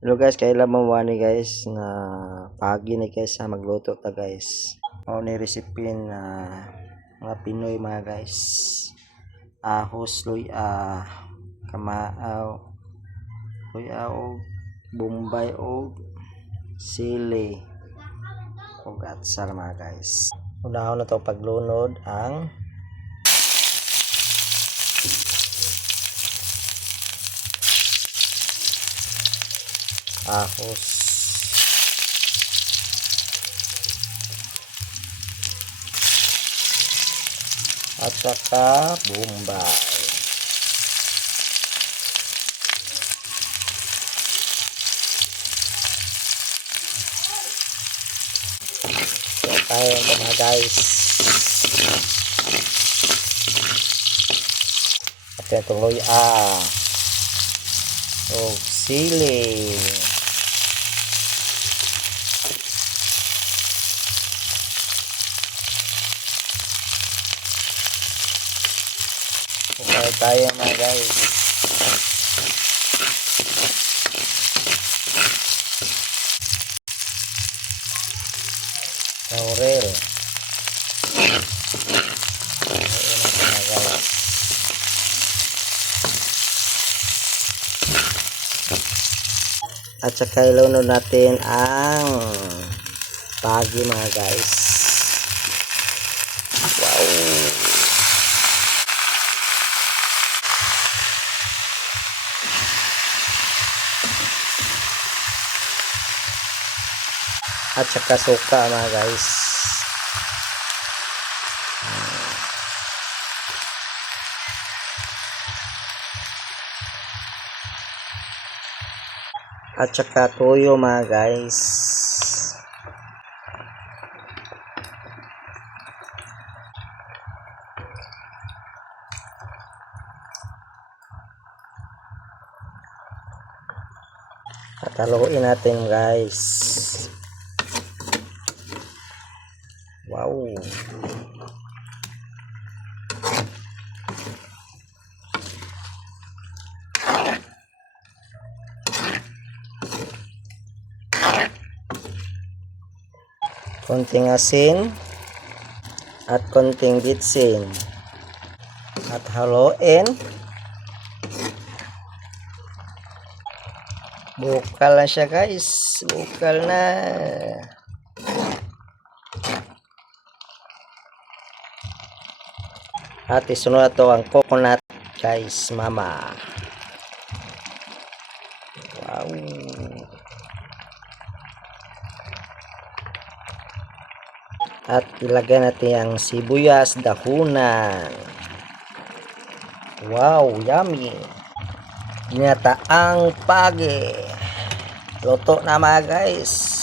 Hello guys, kailan mawani guys na pagi na guys sa magluto ta guys. Mao ni recipe na mga Pinoy mga guys. Ahos, luya, kamaaw, luya og bombay og sili og atsar mga guys. Unahon na to paglunod ang ahos, at saka bombay. So tayo ito mga guys. At ito luya o sili. Okay tayo mga guys. Laurel. At saka ilunod natin ang pagi mga guys. Wow. At saka suka mga guys. At saka toyo mga guys. At haluin natin guys. Wow. Konting asin at konting bitsin at haluin. Bukal na siya guys, bukal na. At isunod na to ang coconut guys, mama. Wow. At ilagay natin ang sibuyas dahunan. Wow, yummy. Ginataang pagi. Luto na mga guys.